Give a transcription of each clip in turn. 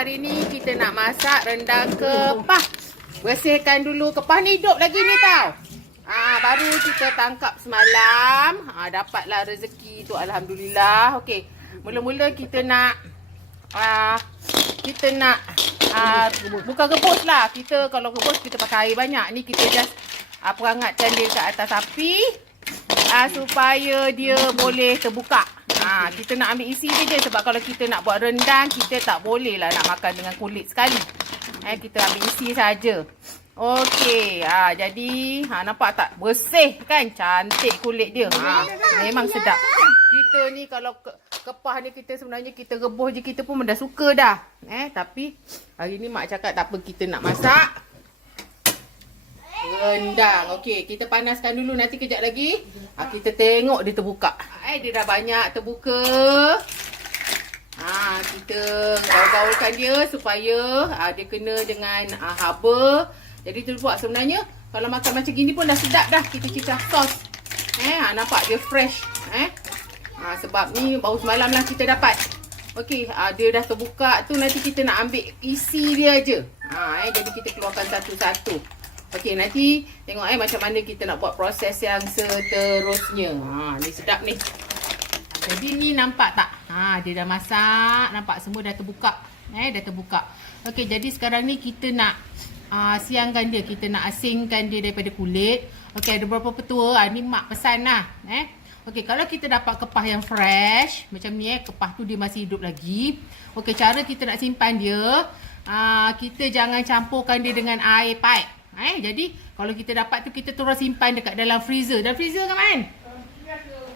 hari ni kita nak masak rendang kepah. Bersihkan dulu kepah ni, hidup lagi ni tau. Baru kita tangkap semalam. Dapatlah rezeki tu, alhamdulillah. Okey. Mula-mula kita nak bukan rebus lah. Kita kalau rebus kita pakai air banyak. Ni kita just perangatkan dia kat atas api supaya dia boleh terbuka. Kita nak ambil isi dia je, sebab kalau kita nak buat rendang, kita tak boleh lah nak makan dengan kulit sekali. Kita ambil isi saja. Okey, jadi nampak tak bersih kan, cantik kulit dia. Memang sedap. Kita ni kalau kepah ni kita sebenarnya kita rebus je kita pun dah suka dah. Tapi hari ni mak cakap tak apa, kita nak masak rendang. Okey, kita panaskan dulu, nanti kejap lagi kita tengok dia terbuka. Dia dah banyak terbuka. Kita gaul-gaulkan dia supaya dia kena dengan haba. Jadi tu buat sebenarnya kalau makan macam gini pun dah sedap dah. Kita cicah sos. Nampak dia fresh. Sebab ni baru semalam lah kita dapat. Okey, dia dah terbuka tu, nanti kita nak ambil isi dia je. Jadi kita keluarkan satu-satu. Okey, nanti tengok macam mana kita nak buat proses yang seterusnya. Ni sedap ni. Jadi ni nampak tak? Dia dah masak, nampak semua dah terbuka. Dah terbuka. Okey, jadi sekarang ni kita nak siangkan dia, kita nak asingkan dia daripada kulit. Okey, ada beberapa petua. Ni mak pesan lah. Okey, kalau kita dapat kepah yang fresh macam ni, kepah tu dia masih hidup lagi. Okey, cara kita nak simpan dia, kita jangan campurkan dia dengan air paip. Jadi kalau kita dapat tu, kita terus simpan dekat dalam freezer. Dalam freezer kan, Man?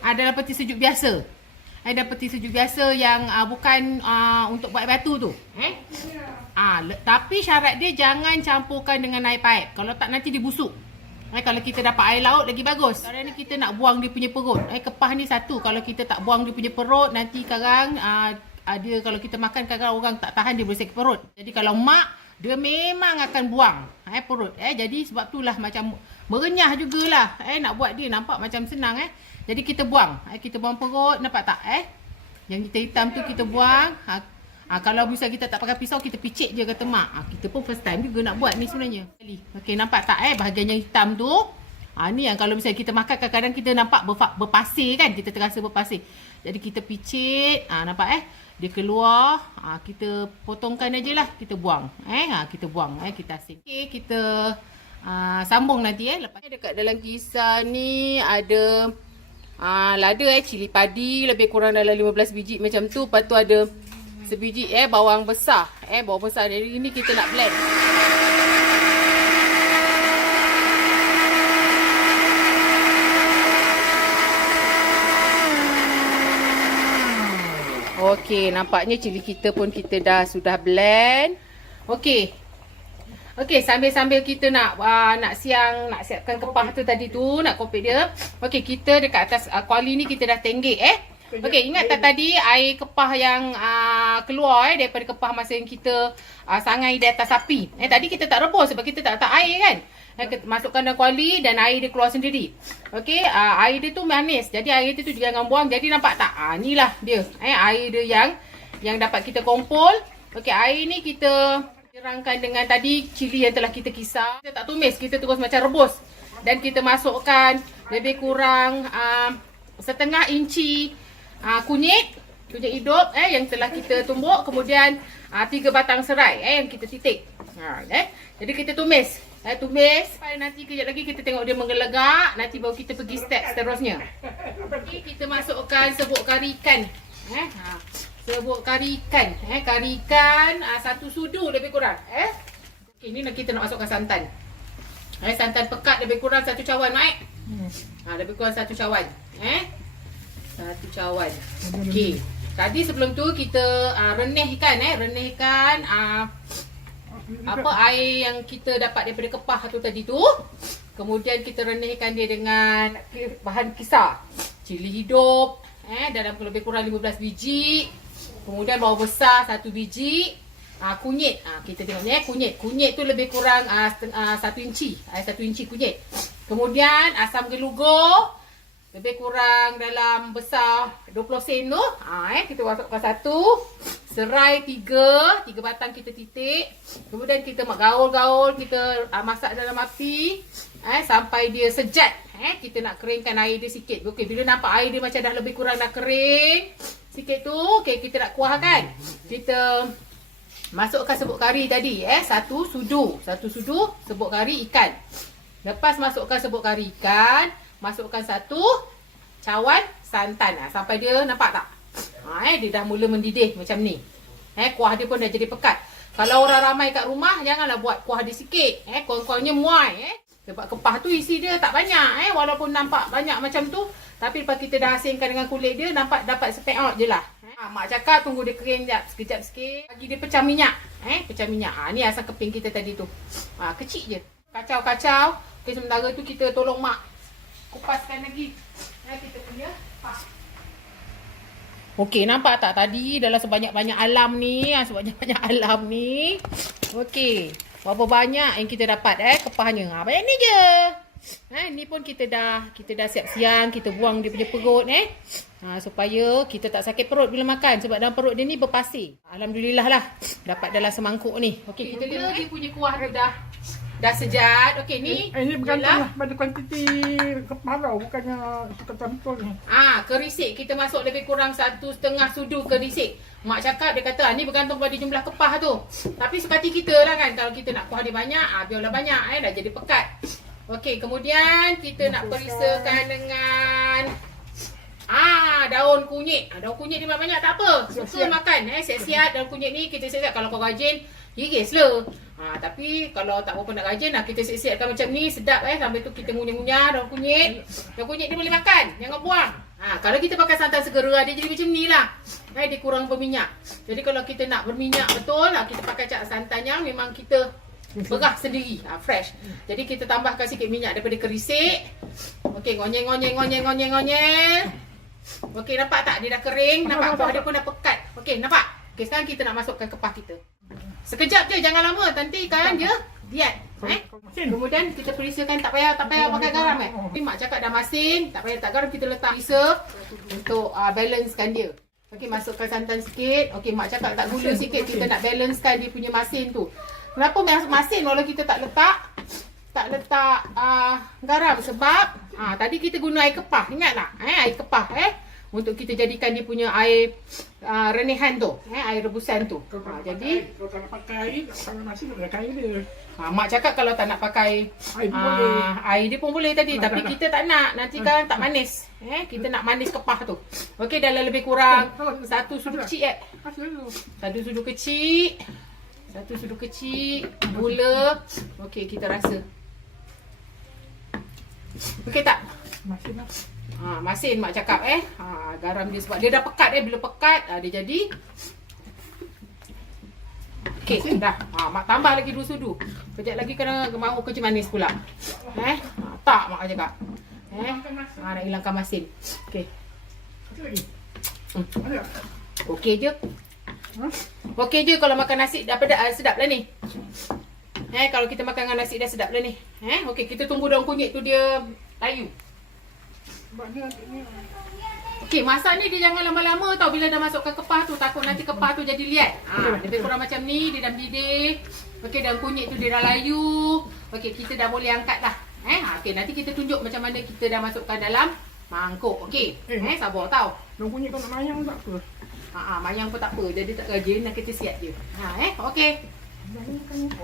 Dalam peti sejuk biasa. Dalam peti sejuk biasa yang bukan untuk buat batu tu. Tapi syarat dia jangan campurkan dengan air paip. Kalau tak nanti dia busuk. Kalau kita dapat air laut lagi bagus. Sekarang ni kita nak buang dia punya perut. Kepah ni satu. Kalau kita tak buang dia punya perut, nanti kadang dia kalau kita makan, kadang orang tak tahan, dia boleh sakit perut. Jadi kalau mak, dia memang akan buang perut. Jadi sebab itulah macam merenyah jugalah. Nak buat dia nampak macam senang. Jadi kita buang. Kita buang perut, nampak tak? Yang hitam tu kita buang. Kalau misal kita tak pakai pisau, kita picit je kata mak. Kita pun first time juga nak buat ni sebenarnya. Okey, nampak tak bahagian yang hitam tu? Ni yang kalau misalnya kita makan, kadang-kadang kita nampak berpasir kan? Kita terasa berpasir. Jadi kita picit. Nampak dia keluar. Kita potongkan aje lah. Kita buang. Kita buang. Kita asin. Okey, kita sambung nanti. Lepas dekat dalam kisar ni ada lada cili padi lebih kurang dalam 15 biji macam tu. Lepas tu ada sebiji bawang besar. Bawang besar. Jadi ini kita nak blend. Okey, nampaknya cili kita pun sudah blend. Okey. Okey, sambil-sambil kita nak siapkan kepah tu tadi tu, nak kopek dia. Okey, kita dekat atas kuali ni kita dah tenggek Okey, ingat tak tadi air kepah yang keluar daripada kepah masa yang kita sangai di atas api. Tadi kita tak rebus sebab kita tak letak air kan. Kita masukkan dalam kuali dan air dia keluar sendiri. Okey, air dia tu manis. Jadi air dia tu jangan buang. Jadi nampak tak? Inilah dia. Air dia yang dapat kita kumpul. Okey, air ni kita dirangkan dengan tadi cili yang telah kita kisar. Kita tak tumis, kita terus macam rebus. Dan kita masukkan lebih kurang setengah inci kunyit hidup yang telah kita tumbuk. Kemudian 3 batang serai yang kita titik. Jadi kita tumis. Tumis sampai nanti kejap lagi kita tengok dia menggelegak. Nanti baru kita pergi step seterusnya. Okay, kita masukkan serbuk kari ikan. Serbuk kari ikan. Kari ikan 1 sudu lebih kurang. Okay, ni kita nak masukkan santan. Santan pekat lebih kurang 1 cawan, Mak. Lebih kurang 1 cawan. 1 cawan. Okey. Tadi sebelum tu kita renihkan renihkan air yang kita dapat daripada kepah tu tadi tu. Kemudian kita renihkan dia dengan bahan kisar. Cili hidup dalam lebih kurang 15 biji. Kemudian bawang besar 1 biji. Kunyit. Kita tengok ni kunyit tu lebih kurang 1 inci. 1 inci kunyit. Kemudian asam gelugur lebih kurang dalam besar 20 sen tu. Kita masukkan 1. Serai 3 batang kita titik. Kemudian kita gaul-gaul, kita masak dalam api sampai dia sejat. Kita nak keringkan air dia sikit. Okey, bila nampak air dia macam dah lebih kurang dah kering sikit tu, okey, kita nak kuahkan. Kita masukkan serbuk kari tadi, satu sudu serbuk kari ikan. Lepas masukkan serbuk kari ikan, masukkan satu cawan santan. Sampai dia nampak tak? Dia dah mula mendidih macam ni. Kuah dia pun dah jadi pekat. Kalau orang ramai kat rumah, janganlah buat kuah dia sikit. Kurang-kurangnya muai. Sebab kepah tu isi dia tak banyak. Walaupun nampak banyak macam tu, tapi lepas kita dah asingkan dengan kulit dia, nampak dapat spek out je lah. Mak cakap tunggu dia kering sekejap sikit. Bagi dia pecah minyak. Pecah minyak. Ni asam keping kita tadi tu. Kecil je. Kacau-kacau. Okay, sementara tu kita tolong mak kupaskan lagi. Kita punya pah. Okey, nampak tak tadi dalam sebanyak-banyak alam ni. Sebanyak-banyak alam ni. Okey. Berapa banyak yang kita dapat kepahnya. Banyak ni je. Ni pun kita dah siap siang, kita buang dia punya perut supaya kita tak sakit perut bila makan sebab dalam perut dia ni berpasir. Alhamdulillah lah dapat dalam semangkuk ni. Okey, kita lihat dia punya kuah tu dah sejat. Okey, ni ini bergantung pada kuantiti kepah tau, bukannya betul ni. Kerisik kita masuk lebih kurang 1,5 sudu kerisik. Mak cakap dia kata ni bergantung pada jumlah kepah tu. Tapi sekati kita lah kan, kalau kita nak kuah dia banyak, biarlah banyak dah jadi pekat. Okey, kemudian kita nak perisakan dengan daun kunyit. Daun kunyit ni banyak tak apa. Suka makan siap-siap daun kunyit ni kita siap-siap. Kalau kau rajin, hirislah. Tapi kalau tak berapa nak rajin, kita siap-siapkan macam ni, sedap sampai tu kita ngunyah-ngunyah daun kunyit. Daun kunyit ni boleh makan, jangan buang. Kalau kita pakai santan segera, dia jadi macam ni lah. Dia kurang berminyak. Jadi kalau kita nak berminyak betul, kita pakai santan yang memang kita berah sendiri, fresh. Jadi kita tambahkan sikit minyak daripada kerisik. Okey, ngonyeng. Okey, nampak tak dia dah kering? Nampak kuah dia pun dah pekat. Okey, nampak? Okey, sekarang kita nak masukkan kepah kita. Sekejap je, jangan lama. Nanti kan dia diat. Kemudian kita perisakan, tak payah pakai garam Ni mak cakap dah masin, tak payah tak garam, kita letak perisa untuk balancekan dia. Okey, masukkan santan sikit. Okey, mak cakap tak gula sikit, kita nak balancekan dia punya masin tu. Kenapa masin walau kita tak letak garam? Sebab tadi kita guna air kepah, ingat tak? Air kepah untuk kita jadikan dia punya air renehan tu, air rebusan tu. Jadi kalau tak nak pakai air, tak nak masin, tak pakai air dia. Mak cakap kalau tak nak pakai air dia pun boleh tadi, tapi kita tak nak, nanti kan tak manis. Kita nak manis kepah tu. Okey, dalam lebih kurang 1 sudu kecil Satu sudu kecil gula. Okey, kita rasa. Okey tak? Masin lah. Masin mak cakap garam dia sebab dia dah pekat bila pekat dia jadi. Okey, dah. Mak tambah lagi 2 sudu. Kejap lagi kena mahu kerja manis pula. Tak mak cakap. Nak hilangkan masin. Okey. Lagi. Okey je. Okey je kalau makan nasi dah sedap lah ni. Kalau kita makan dengan nasi dah sedap lah ni. Okey, kita tunggu daun kunyit tu dia layu. Okey, masak ni dia jangan lama-lama tau bila dah masukkan kepah tu, takut nanti kepah tu jadi liat. Lebih kurang macam ni, dia dah mendidih. Okey, daun kunyit tu dia dah layu. Okey, kita dah boleh angkat dah. Okey, nanti kita tunjuk macam mana kita dah masukkan dalam mangkuk. Okey, sabar tau. Daun kunyit kau nak mayang tak apa? Mayang pun tak apa, jadi tak rajin, nak kita siap je. Okey.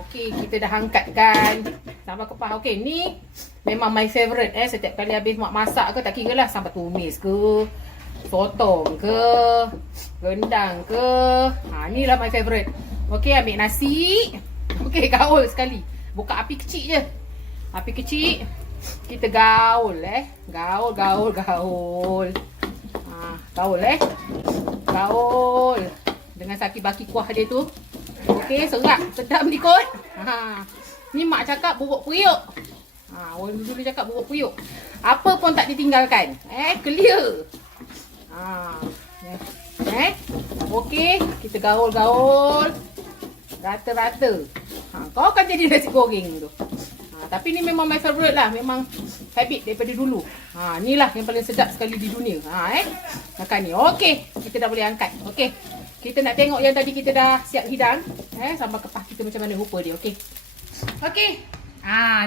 Okey, kita dah angkatkan sambal kepah. Okey, ni memang my favourite setiap kali habis mak masak ke, tak kira lah sambal tumis ke, sotong ke, rendang ke. Ni lah my favourite. Okey, ambil nasi. Okey, gaul sekali. Buka api kecil je. Api kecil. Kita gaul Gaul. Gaul gaul dengan saki baki kuah dia tu. Okey, serap, sedap ni kot. Ni mak cakap bubuk periuk. Orang dulu cakap bubuk periuk. Apa pun tak ditinggalkan. Clear. Okey, kita gaul. Rata-rata. Kau kan jadi nasi goreng tu. Tapi ni memang my favourite lah. Memang habit daripada dulu. Ni lah yang paling sedap sekali di dunia. Makan ni. Okey, kita dah boleh angkat. Okey. kita nak tengok yang tadi kita dah siap hidang. Sambal kepah kita macam mana rupa dia. Okey. Okey.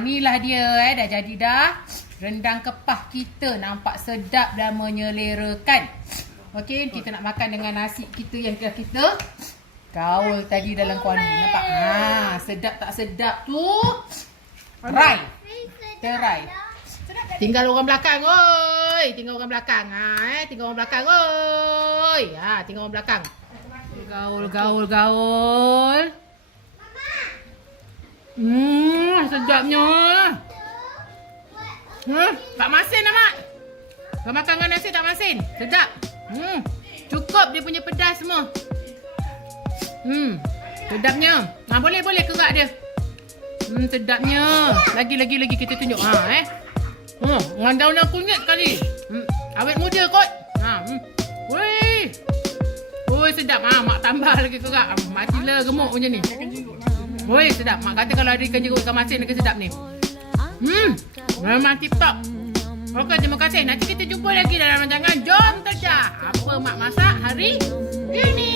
Inilah dia dah jadi dah. Rendang kepah kita nampak sedap dan menyelerakan. Okey, kita nak makan dengan nasi kita yang kita gaul tadi dalam kuali. Nampak? Sedap tak sedap tu. Try. Tinggal orang belakang, oi. Tinggal orang belakang. Tinggal orang belakang, oi. Tinggal orang belakang. Gaul. Sedapnya. Tak masin lah, Mak. Kau makan dengan nasi tak masin. Sedap. Cukup dia punya pedas semua. Sedapnya. Boleh kerak dia. Sedapnya. Lagi kita tunjuk. Dengan daun kunyit sekali. Awet muda kot. Woi, sedap. Mak tambah lagi kerak. Mak sila gemuk macam ni. Woi, sedap. Mak kata kalau ada ikan jeruk ikan masin lagi sedap ni. Memang tip-top. Okey, terima kasih. Nanti kita jumpa lagi dalam rancangan Jom Terja. Apa Mak masak hari ini.